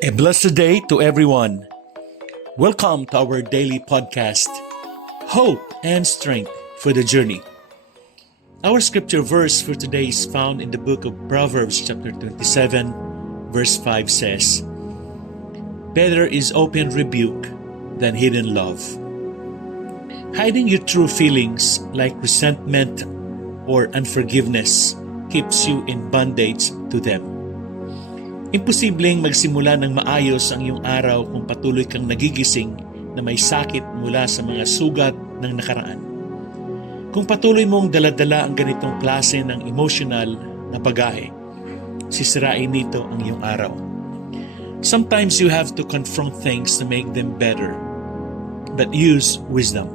A blessed day to everyone. Welcome to our daily podcast, Hope and Strength for the Journey. Our scripture verse for today is found in the book of Proverbs chapter 27, verse 5 says, "Better is open rebuke than hidden love." Hiding your true feelings like resentment or unforgiveness keeps you in bondage to them. Imposibleng magsimula ng maayos ang iyong araw kung patuloy kang nagigising na may sakit mula sa mga sugat ng nakaraan. Kung patuloy mong daladala ang ganitong klase ng emotional na bagahe, sisirain nito ang iyong araw. Sometimes you have to confront things to make them better, but use wisdom.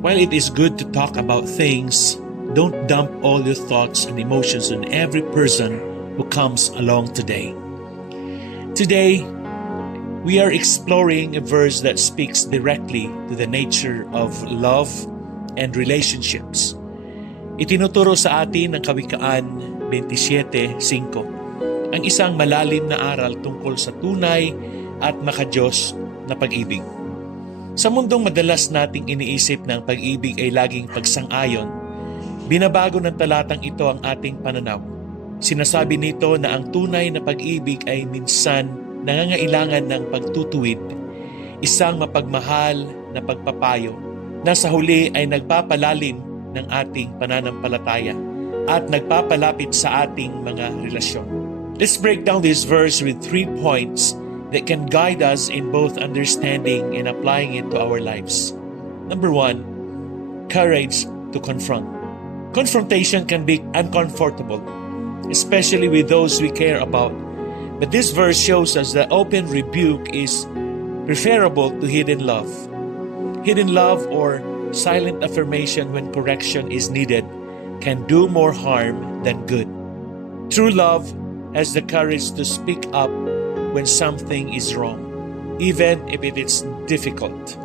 While it is good to talk about things, don't dump all your thoughts and emotions on every person who comes along today. Today, we are exploring a verse that speaks directly to the nature of love and relationships. Itinuturo sa atin ng Kawikaan 27:5, ang isang malalim na aral tungkol sa tunay at makadiyos na pag-ibig. Sa mundong madalas nating iniisip na ang pag-ibig ay laging pagsang-ayon, binabago ng talatang ito ang ating pananaw. Sinasabi nito na ang tunay na pag-ibig ay minsan nangangailangan ng pagtutuwid, isang mapagmahal na pagpapayo na sa huli ay nagpapalalim ng ating pananampalataya at nagpapalapit sa ating mga relasyon. Let's break down this verse with 3 points that can guide us in both understanding and applying it to our lives. Number 1, courage to confront. Confrontation can be uncomfortable, especially with those we care about. But this verse shows us that open rebuke is preferable to hidden love. Hidden love or silent affirmation when correction is needed can do more harm than good. True love has the courage to speak up when something is wrong, even if it is difficult.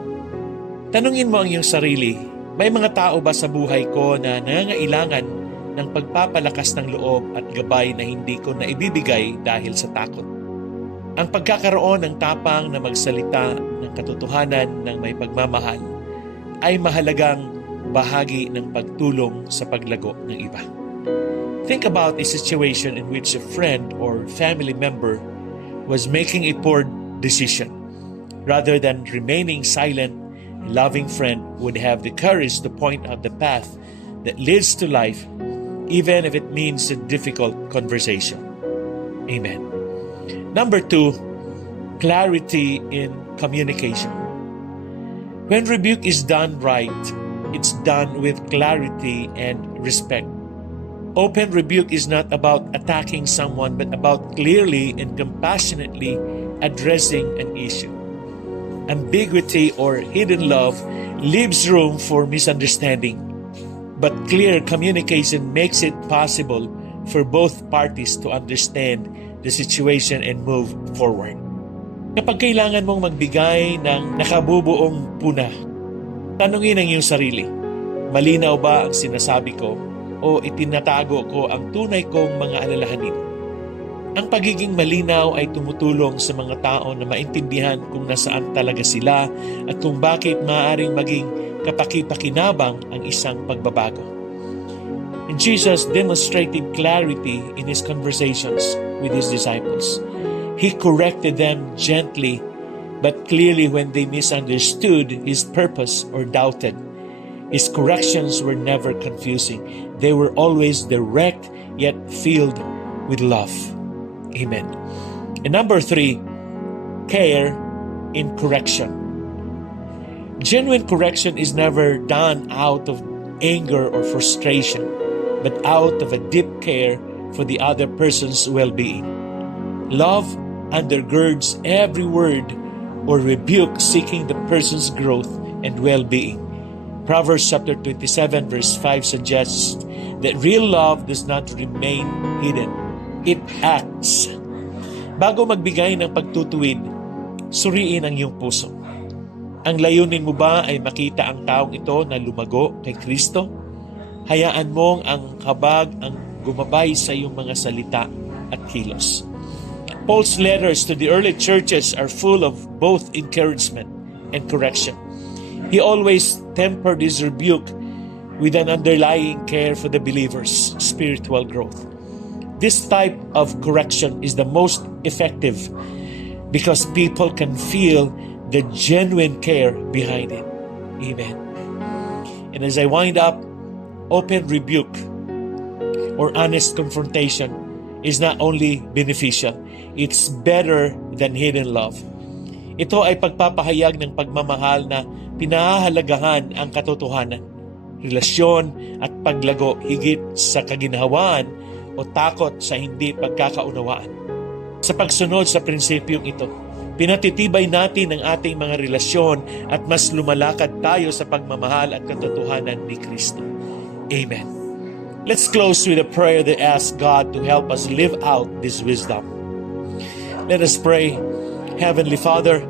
Tanungin mo ang iyong sarili, may mga tao ba sa buhay ko na nangangailangan ng pagpapalakas ng loob at gabay na hindi ko naibibigay dahil sa takot? Ang pagkakaroon ng tapang na magsalita ng katotohanan ng may pagmamahal ay mahalagang bahagi ng pagtulong sa paglago ng iba. Think about a situation in which a friend or family member was making a poor decision. Rather than remaining silent, a loving friend would have the courage to point out the path that leads to life, even if it means a difficult conversation. Amen. Number 2, clarity in communication. When rebuke is done right, it's done with clarity and respect. Open rebuke is not about attacking someone, but about clearly and compassionately addressing an issue. Ambiguity or hidden love leaves room for misunderstanding, but clear communication makes it possible for both parties to understand the situation and move forward. Kapag kailangan mong magbigay ng nakabubuong puna, tanungin ang iyong sarili, malinaw ba ang sinasabi ko o itinatago ko ang tunay kong mga alalahanin? Ang pagiging malinaw ay tumutulong sa mga tao na maintindihan kung nasaan talaga sila at kung bakit maaaring maging kapaki-pakinabang ang isang pagbabago. And Jesus demonstrated clarity in His conversations with His disciples. He corrected them gently but clearly when they misunderstood His purpose or doubted. His corrections were never confusing. They were always direct yet filled with love. Amen. And number 3, care in correction. Genuine correction is never done out of anger or frustration, but out of a deep care for the other person's well-being. Love undergirds every word or rebuke seeking the person's growth and well-being. Proverbs chapter 27 verse 5 suggests that real love does not remain hidden. It acts. Bago magbigay ng pagtutuwid, suriin ang iyong puso. Ang layunin mo ba ay makita ang taong ito na lumago kay Kristo? Hayaan mong ang habag ang gumabay sa iyong mga salita at kilos. Paul's letters to the early churches are full of both encouragement and correction. He always tempered his rebuke with an underlying care for the believer's spiritual growth. This type of correction is the most effective because people can feel the genuine care behind it. Amen. And as I wind up, open rebuke or honest confrontation is not only beneficial, it's better than hidden love. Ito ay pagpapahayag ng pagmamahal na pinahahalagahan ang katotohanan, relasyon at paglago higit sa kaginhawaan o takot sa hindi pagkakaunawaan. Sa pagsunod sa prinsipyong ito, pinatitibay natin ang ating mga relasyon at mas lumalakad tayo sa pagmamahal at katotohanan ni Kristo. Amen. Let's close with a prayer that asks God to help us live out this wisdom. Let us pray. Heavenly Father,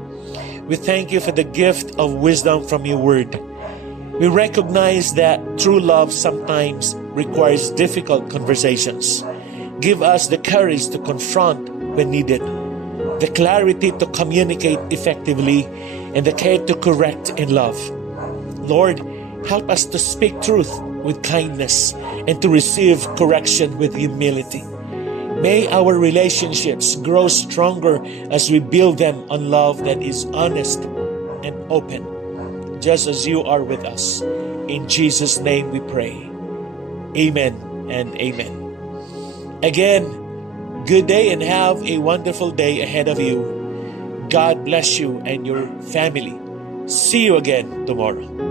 we thank you for the gift of wisdom from your word. We recognize that true love sometimes requires difficult conversations. Give us the courage to confront when needed, the clarity to communicate effectively, and the care to correct in love. Lord, help us to speak truth with kindness and to receive correction with humility. May our relationships grow stronger as we build them on love that is honest and open, just as you are with us. In Jesus' name we pray. Amen and amen. Again, good day and have a wonderful day ahead of you. God bless you and your family. See you again tomorrow.